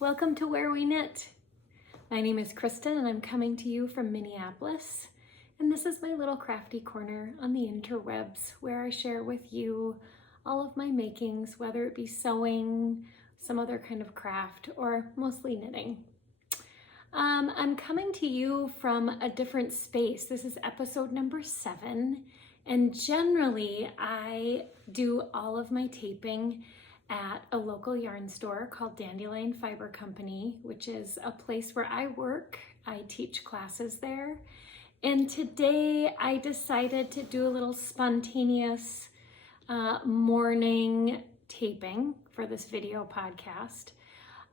Welcome to Where We Knit. My name is Kristen and I'm coming to you from Minneapolis. And this is my little crafty corner on the interwebs where I share with you all of my makings, whether it be sewing, some other kind of craft, or mostly knitting. I'm coming to you from a different space. This is episode number 7. And generally I do all of my taping at a local yarn store called Dandelion Fiber Company, which is a place where I work. I teach classes there. And today I decided to do a little spontaneous morning taping for this video podcast.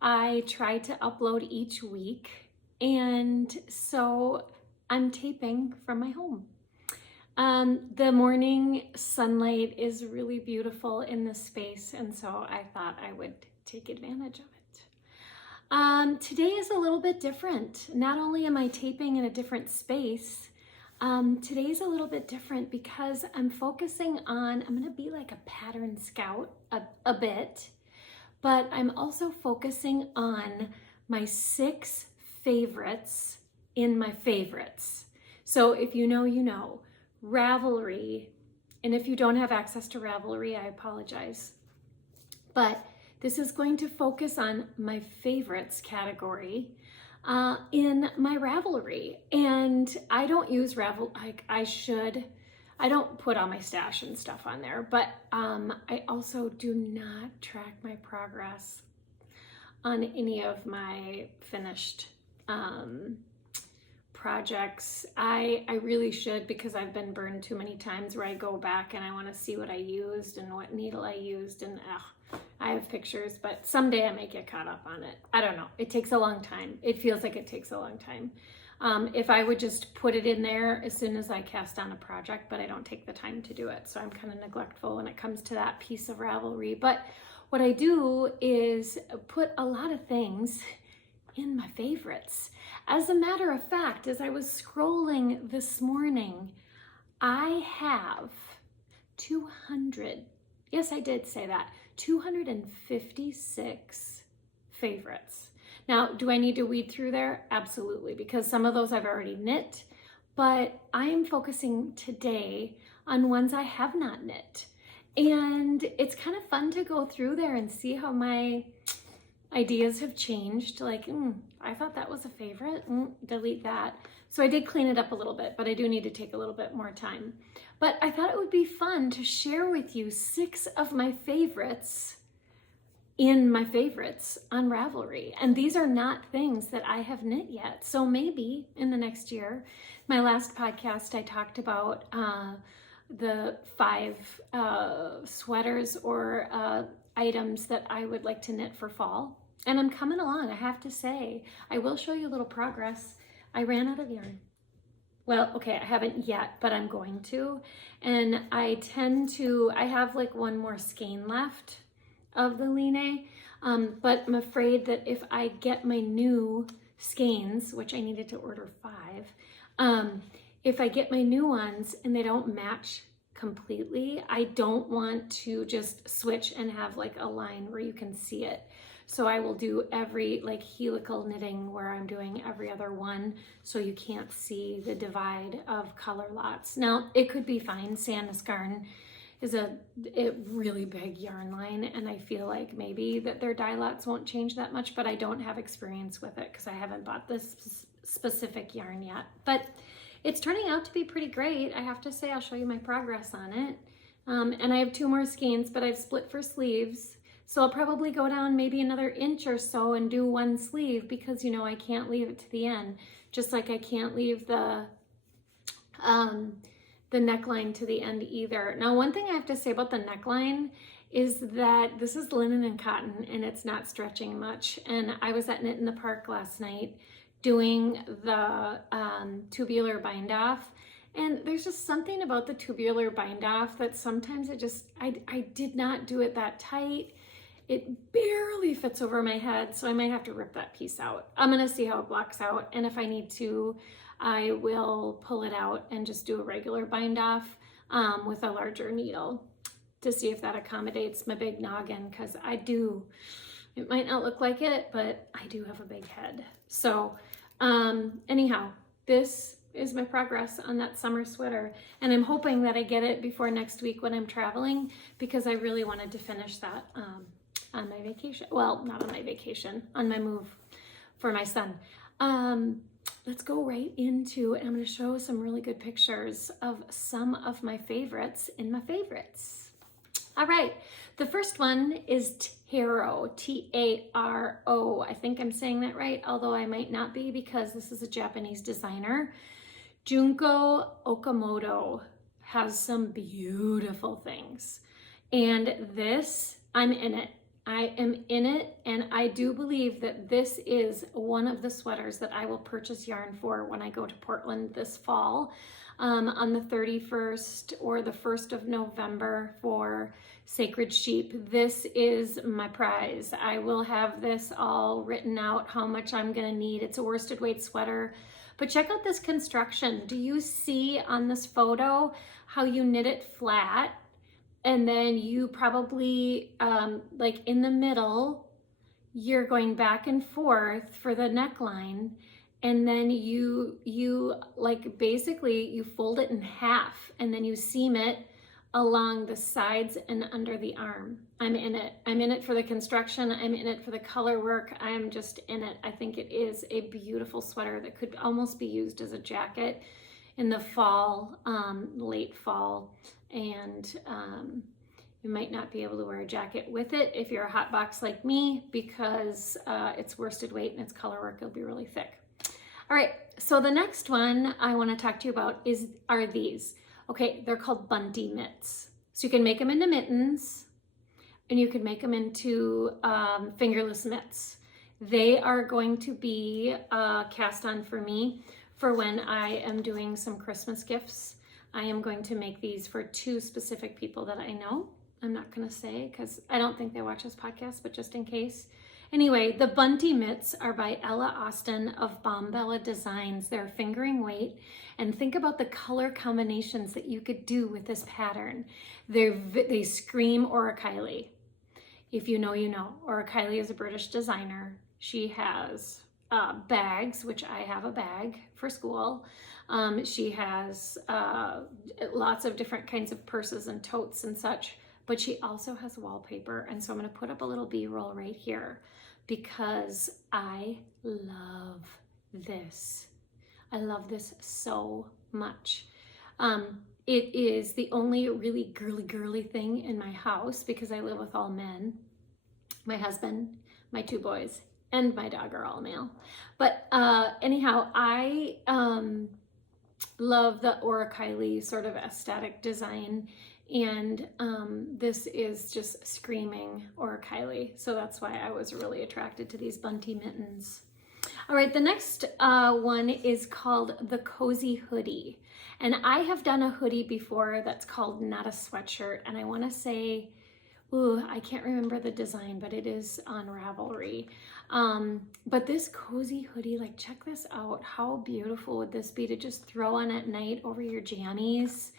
I try to upload each week, and so I'm taping from my home. The morning sunlight is really beautiful in this space, and so I thought I would take advantage of it. Today is a little bit different. Not only am I taping in a different space, today is a little bit different because I'm focusing on, I'm gonna be like a pattern scout a bit, but I'm also focusing on my 6 favorites in my favorites. So if you know, you know. Ravelry, and if you don't have access to Ravelry, I apologize. But this is going to focus on my favorites category in my Ravelry. And I don't use Ravelry like I should. I don't put all my stash and stuff on there, but I also do not track my progress on any of my finished projects. I really should, because I've been burned too many times where I go back and I want to see what I used and what needle I used, and I have pictures, but someday I might get caught up on it. I don't know. It takes a long time. It feels like it takes a long time. If I would just put it in there as soon as I cast on a project, but I don't take the time to do it. So I'm kind of neglectful when it comes to that piece of Ravelry. But what I do is put a lot of things in my favorites. As a matter of fact, as I was scrolling this morning, I have 200, yes, I did say that, 256 favorites. Now, do I need to weed through there? Absolutely, because some of those I've already knit, but I am focusing today on ones I have not knit. And it's kind of fun to go through there and see how my ideas have changed. Like, I thought that was a favorite, delete that. So I did clean it up a little bit, but I do need to take a little bit more time. But I thought it would be fun to share with you 6 of my favorites in my favorites on Ravelry. And these are not things that I have knit yet. So maybe in the next year. My last podcast, I talked about the 5 sweaters or items that I would like to knit for fall. And I'm coming along, I have to say. I will show you a little progress. I ran out of yarn. Well, okay, I haven't yet, but I'm going to. And I have like one more skein left of the Line, but I'm afraid that if I get my new skeins, which I needed to order 5, if I get my new ones and they don't match completely, I don't want to just switch and have like a line where you can see it. So I will do every like helical knitting where I'm doing every other one so you can't see the divide of color lots. Now it could be fine. Sandus Garn is a really big yarn line, and I feel like maybe that their dye lots won't change that much, but I don't have experience with it because I haven't bought this specific yarn yet. But it's turning out to be pretty great. I have to say, I'll show you my progress on it. And I have 2 more skeins, but I've split for sleeves. So I'll probably go down maybe another inch or so and do 1 sleeve because, you know, I can't leave it to the end. Just like I can't leave the neckline to the end either. Now, one thing I have to say about the neckline is that this is linen and cotton and it's not stretching much. And I was at Knit in the Park last night doing the tubular bind off, and there's just something about the tubular bind off that sometimes I did not do it that tight. It barely fits over my head, so I might have to rip that piece out. I'm gonna see how it blocks out, and if I need to, I will pull it out and just do a regular bind off with a larger needle to see if that accommodates my big noggin, because I do It might not look like it, but I do have a big head. So anyhow, this is my progress on that summer sweater. And I'm hoping that I get it before next week when I'm traveling, because I really wanted to finish that on my vacation. Well, not on my vacation, on my move for my son. Let's go right into, and I'm going to show some really good pictures of some of my favorites in my favorites. All right, the first one is Taro, T-A-R-O. I think I'm saying that right, although I might not be, because this is a Japanese designer. Junko Okamoto has some beautiful things. And this, I'm in it. I am in it, and I do believe that this is one of the sweaters that I will purchase yarn for when I go to Portland this fall on the 31st or the 1st of November for Sacred Sheep. This is my prize. I will have this all written out, how much I'm gonna need. It's a worsted weight sweater, but check out this construction. Do you see on this photo how you knit it flat? And then you probably, like in the middle, you're going back and forth for the neckline. And then you like basically you fold it in half, and then you seam it along the sides and under the arm. I'm in it. I'm in it for the construction. I'm in it for the color work. I'm just in it. I think it is a beautiful sweater that could almost be used as a jacket in the fall, late fall. And you might not be able to wear a jacket with it if you're a hot box like me, because it's worsted weight and it's color work. It'll be really thick. All right, so the next one I want to talk to you about are these. Okay, they're called Bunty Mitts. So you can make them into mittens, and you can make them into fingerless mitts. They are going to be cast on for me for when I am doing some Christmas gifts. I am going to make these for 2 specific people that I know. I'm not going to say because I don't think they watch this podcast, but just in case. Anyway, the Bunty Mitts are by Ella Austin of Bombella Designs. They're fingering weight, and think about the color combinations that you could do with this pattern. They scream Orakylie. If you know, you know. Orakylie is a British designer. She has bags, which I have a bag for school. She has lots of different kinds of purses and totes and such, but she also has wallpaper. And so I'm going to put up a little B-roll right here because I love this. I love this so much. It is the only really girly thing in my house because I live with all men. My husband, my 2 boys, and my dog are all male. But anyhow, I love the Orakylie sort of aesthetic design, and this is just screaming Orakylie. So that's why I was really attracted to these Bunty mittens. All right, the next one is called the Cozy Hoodie. And I have done a hoodie before that's called Not a Sweatshirt. And I want to say, ooh, I can't remember the design, but it is on Ravelry. But this cozy hoodie, like check this out. How beautiful would this be to just throw on at night over your jammies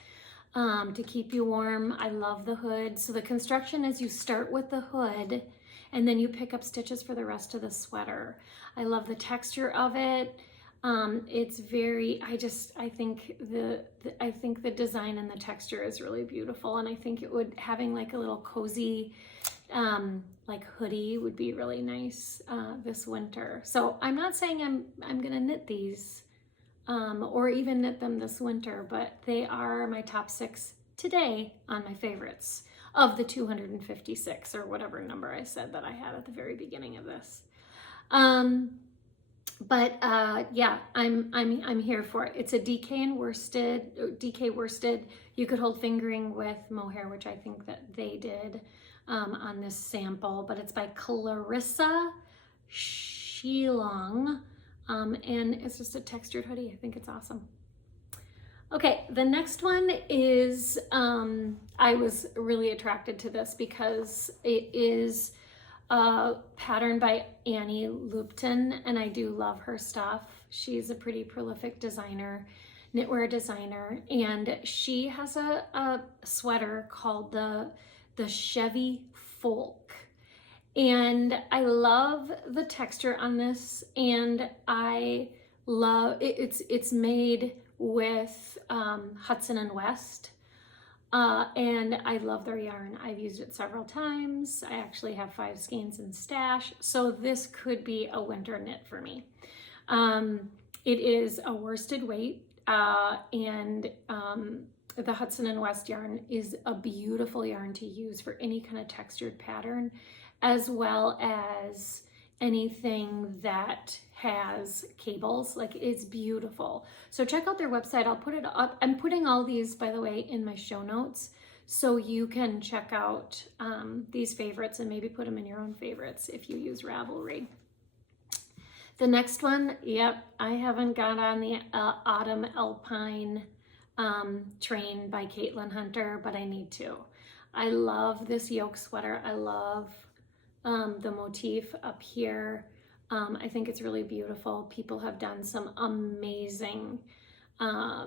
to keep you warm? I love the hood. So the construction is you start with the hood and then you pick up stitches for the rest of the sweater. I love the texture of it. It's very, I think the design and the texture is really beautiful, and I think it would, having like a little cozy like hoodie would be really nice this winter. So I'm not saying I'm gonna knit these or even knit them this winter, but they are my top 6 today on my favorites of the 256 or whatever number I said that I had at the very beginning of this. But yeah, I'm here for it. It's a DK worsted. You could hold fingering with mohair, which I think that they did on this sample, but it's by Clarissa Schellong, and it's just a textured hoodie. I think it's awesome. Okay, the next one is, I was really attracted to this because it is patterned by Annie Lupton, and I do love her stuff. She's a pretty prolific designer, knitwear designer, and she has a sweater called the Chevy Folk. And I love the texture on this, and I love it. It's made with Hudson and West, and I love their yarn. I've used it several times. I actually have 5 skeins in stash, so this could be a winter knit for me. It is a worsted weight, and the Hudson and West yarn is a beautiful yarn to use for any kind of textured pattern, as well as anything that has cables. Like, it's beautiful. So check out their website. I'll put it up. I'm putting all these, by the way, in my show notes, so you can check out these favorites and maybe put them in your own favorites if you use Ravelry. The next one, yep, I haven't got on the Autumn Alpine train by Caitlin Hunter, but I need to. I love this yoke sweater. I love the motif up here. I think it's really beautiful. People have done some amazing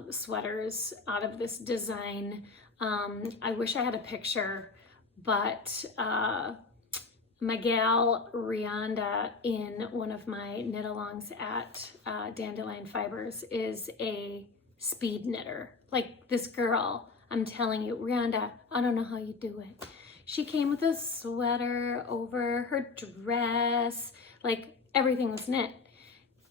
sweaters out of this design. I wish I had a picture, but my gal Rianda in one of my knit-alongs at Dandelion Fibers is a speed knitter. Like, this girl, I'm telling you, Rianda, I don't know how you do it. She came with a sweater over her dress, like everything was knit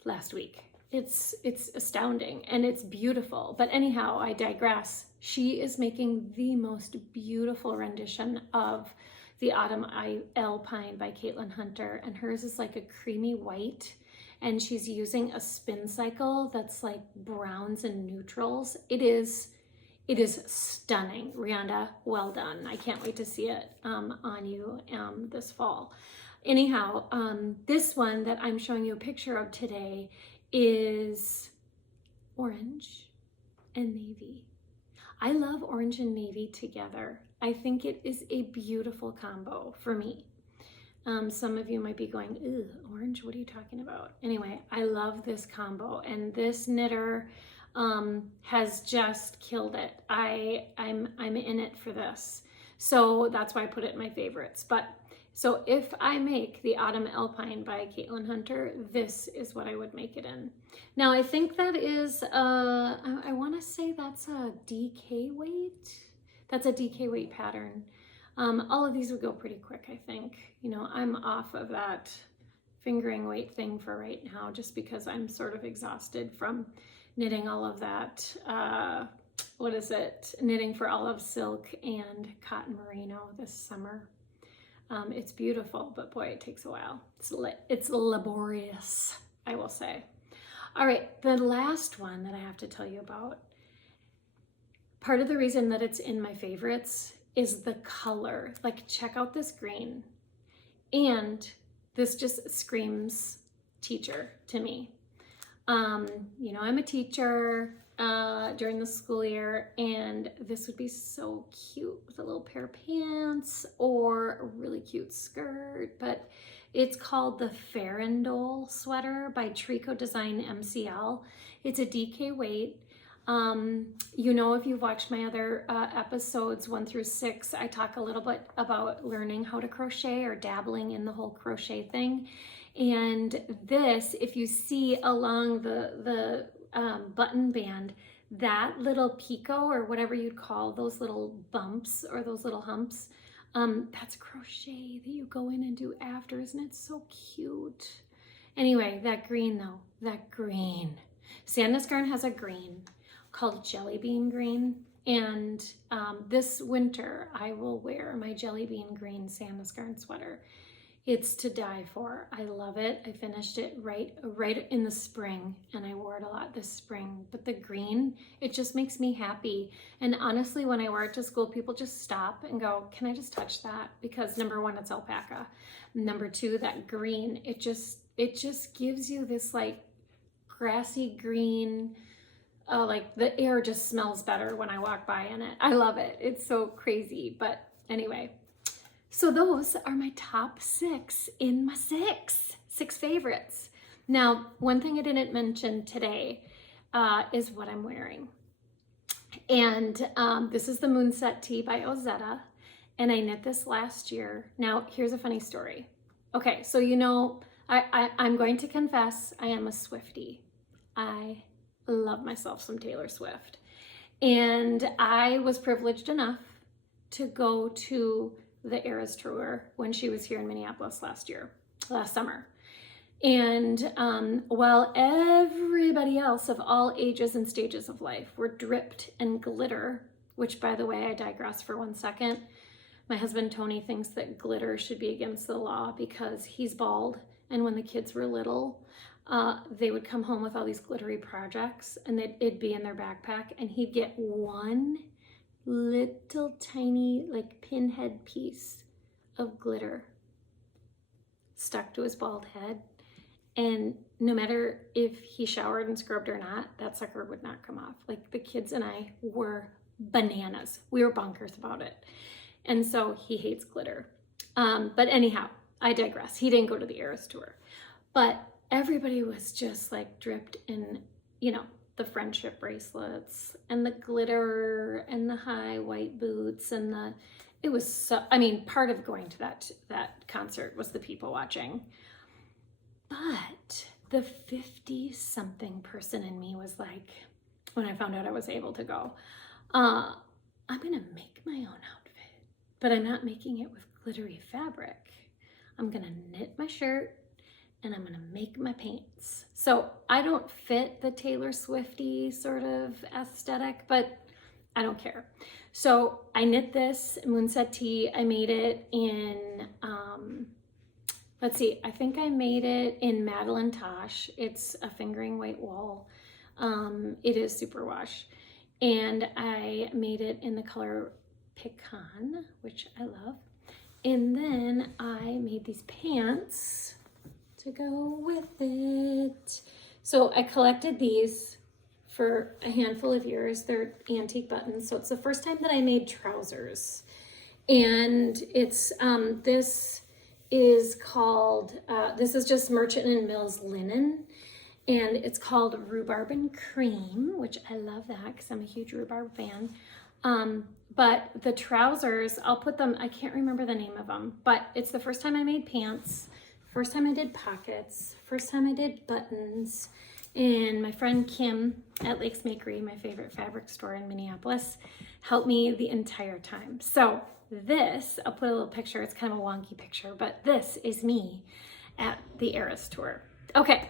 last week. It's astounding and it's beautiful. But anyhow, I digress. She is making the most beautiful rendition of the Autumn Alpine by Caitlin Hunter, and hers is like a creamy white, and she's using a spin cycle that's like browns and neutrals. It is stunning. Rianda, well done. I can't wait to see it on you this fall. Anyhow, this one that I'm showing you a picture of today is orange and navy. I love orange and navy together. I think it is a beautiful combo for me. Some of you might be going, ew, orange, what are you talking about? Anyway, I love this combo, and this knitter has just killed it. I'm in it for this. So that's why I put it in my favorites. But so if I make the Autumn Alpine by Caitlin Hunter, this is what I would make it in. Now I think that is, I want to say that's a DK weight. That's a DK weight pattern. All of these would go pretty quick, I think. You know, I'm off of that fingering weight thing for right now, just because I'm sort of exhausted from knitting all of that, knitting for olive silk and cotton merino this summer. It's beautiful, but boy, it takes a while. It's laborious, I will say. All right, the last one that I have to tell you about, part of the reason that it's in my favorites is the color. Like, check out this green. And this just screams teacher to me. You know, I'm a teacher during the school year, and this would be so cute with a little pair of pants or a really cute skirt. But it's called the Farandole sweater by Trico Design MCL. It's a DK weight. You know, if you've watched my other episodes 1 through 6, I talk a little bit about learning how to crochet or dabbling in the whole crochet thing. And this, if you see along the button band, that little picot, or whatever you'd call those little bumps or those little humps, that's crochet that you go in and do after. Isn't it so cute? Anyway, that green though, that green. Sandnes Garn has a green called Jelly Bean Green, and this winter I will wear my Jelly Bean Green Sandnes Garn sweater. It's to die for. I love it. I finished it right in the spring, and I wore it a lot this spring. But the green, it just makes me happy. And honestly, when I wear it to school, people just stop and go, can I just touch that? Because number 1, it's alpaca. Number 2, that green, it just gives you this like grassy green, like the air just smells better when I walk by in it. I love it. It's so crazy. But anyway, so those are my top 6 in my six favorites. Now, one thing I didn't mention today is what I'm wearing. And this is the Moonset Tea by Ozetta, and I knit this last year. Now, here's a funny story. Okay, so you know, I'm going to confess I am a Swiftie. I love myself some Taylor Swift. And I was privileged enough to go to the Eras Tour when she was here in Minneapolis last summer. And while everybody else of all ages and stages of life were dripped in glitter, which by the way, I digress for 1 second. My husband Tony thinks that glitter should be against the law because he's bald. And when the kids were little, they would come home with all these glittery projects and it'd be in their backpack and he'd get one little tiny like pinhead piece of glitter stuck to his bald head. And no matter if he showered and scrubbed or not, that sucker would not come off. Like the kids and I were bananas. We were bonkers about it. And so he hates glitter. But anyhow, I digress. He didn't go to the Eras Tour. But everybody was just like dripped in, you know, the friendship bracelets and the glitter and the high white boots and it was so, I mean, part of going to that concert was the people watching. But the 50-something person in me was like, when I found out I was able to go, I'm gonna make my own outfit, but I'm not making it with glittery fabric. I'm gonna knit my shirt and I'm gonna make my pants. So I don't fit the Taylor Swiftie sort of aesthetic, but I don't care. So I knit this Moonset Tea. I made it in, let's see, I think I made it in Madelinetosh. It's a fingering weight wool. It is superwash. And I made it in the color Pecan, which I love. And then I made these pants to go with it. So I collected these for a handful of years. They're antique buttons. So it's the first time that I made trousers. And it's, this is called, this is just Merchant and Mills linen. And it's called Rhubarb and Cream, which I love that because I'm a huge rhubarb fan. But the trousers, I'll put them, I can't remember the name of them, but it's the first time I made pants, first time I did pockets, first time I did buttons. And my friend Kim at Lakes Makery, my favorite fabric store in Minneapolis, helped me the entire time. So this, I'll put a little picture, it's kind of a wonky picture, but this is me at the Eras Tour. Okay.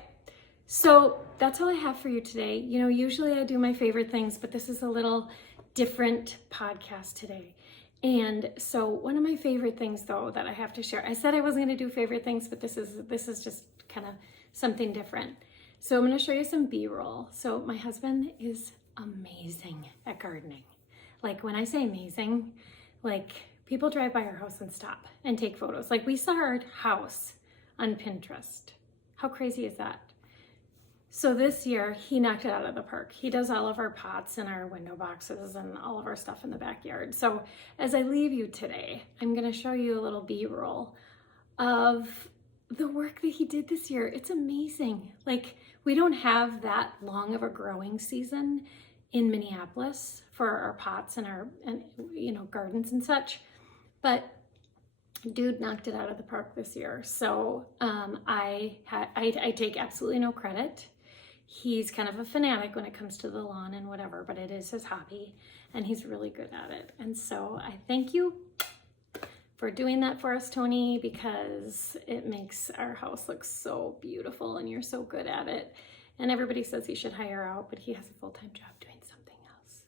So that's all I have for you today. You know, usually I do my favorite things, but this is a little different podcast today. And so one of my favorite things though that I have to share, I said I wasn't going to do favorite things, but this is just kind of something different. So I'm going to show you some B-roll. So my husband is amazing at gardening. Like when I say amazing, like people drive by our house and stop and take photos. Like we saw our house on Pinterest. How crazy is that? So this year, he knocked it out of the park. He does all of our pots and our window boxes and all of our stuff in the backyard. So as I leave you today, I'm gonna show you a little B-roll of the work that he did this year. It's amazing. Like we don't have that long of a growing season in Minneapolis for our pots and our you know, gardens and such, but dude knocked it out of the park this year. So I take absolutely no credit. He's kind of a fanatic when it comes to the lawn and whatever, but it is his hobby and he's really good at it. And so I thank you for doing that for us, Tony, because it makes our house look so beautiful and you're so good at it. And everybody says he should hire out, but he has a full-time job doing something else.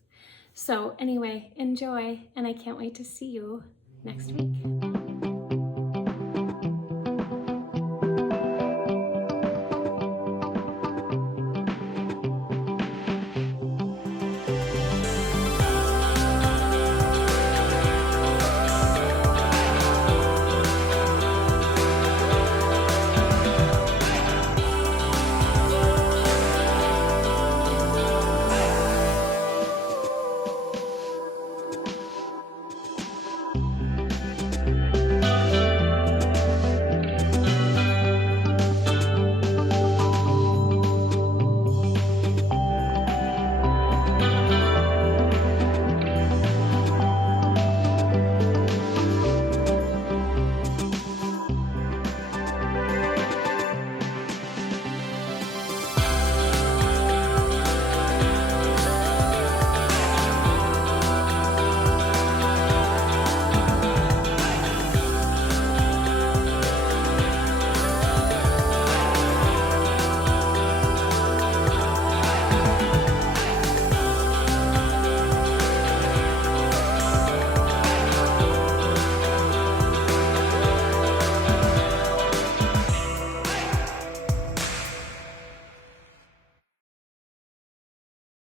So anyway, enjoy, and I can't wait to see you next week.